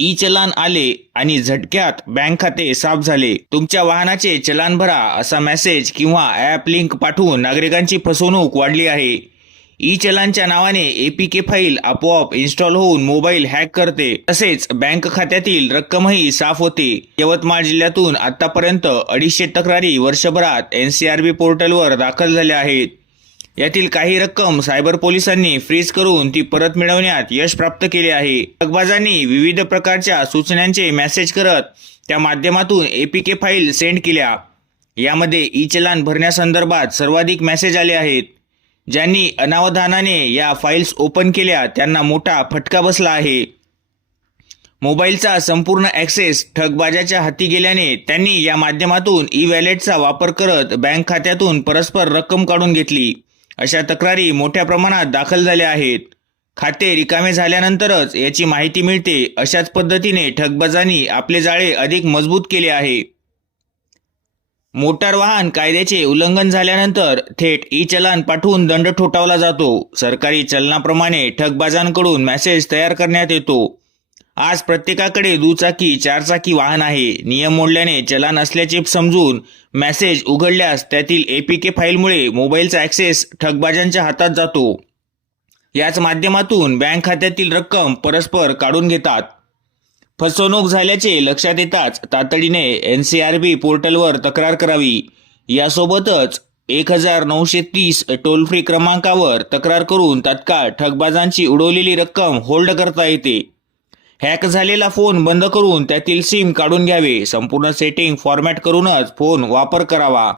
E चलान आले आणि झटक्यात बँक खाते साफ झाले. तुमच्या वाहनाचे चलान भरा असा मेसेज किंवा ॲप लिंक पाठवून नागरिकांची फसवणूक वाढली आहे. ई चलानच्या नावाने एपीके फाईल आपोआप इन्स्टॉल होऊन मोबाईल हॅक करते. तसेच बँक खात्यातील रक्कमही साफ होते. यवतमाळ जिल्ह्यातून आतापर्यंत 250 तक्रारी वर्षभरात एनसीआरबी पोर्टलवर दाखल झाल्या आहेत. यातील काही रक्कम सायबर पोलिसांनी फ्रीज करून ती परत मिळवण्यात यश प्राप्त केले आहे. ठगबाजांनी विविध प्रकारच्या सूचनांचे मेसेज करत त्या माध्यमातून एपीके फाईल सेंड केल्या. यामध्ये ई चलान भरण्यासंदर्भात सर्वाधिक मेसेज आले आहेत. ज्यांनी अनावधानाने या फाईल्स ओपन केल्या त्यांना मोठा फटका बसला आहे. मोबाईलचा संपूर्ण ॲक्सेस ठगबाजाच्या हाती गेल्याने त्यांनी या माध्यमातून ई वॅलेटचा वापर करत बँक खात्यातून परस्पर रक्कम काढून घेतली. अशा तक्रारी मोठ्या प्रमाणात दाखल झाल्या आहेत. खाते रिकामे झाल्यानंतरच याची माहिती मिळते. अशाच पद्धतीने ठगबाजांनी आपले जाळे अधिक मजबूत केले आहे. मोटार वाहन कायद्याचे उल्लंघन झाल्यानंतर थेट ई चलान पाठवून दंड ठोठावला जातो. सरकारी चलनाप्रमाणे ठगबाजांकडून मेसेज तयार करण्यात येतो. आज प्रत्येकाकडे दुचाकी चारचाकी वाहन आहे. नियम मोडल्याने चलान असल्याचे समजून मेसेज उघडल्यास त्यातील एपीके फाईलमुळे मोबाईलचा ॲक्सेस ठगबाजांच्या हातात जातो. याच माध्यमातून बँक खात्यातील रक्कम परस्पर काढून घेतात. फसवणूक झाल्याचे लक्षात येताच तातडीने एनसीआरबी पोर्टलवर तक्रार करावी. यासोबतच 1930 टोल फ्री क्रमांकावर तक्रार करून तत्काळ ठगबाजांची उडवलेली रक्कम होल्ड करता येते. हॅक झालेला फोन बंद करून त्यातील सिम काढून घ्यावे. संपूर्ण सेटिंग फॉर्मॅट करूनच फोन वापर करावा.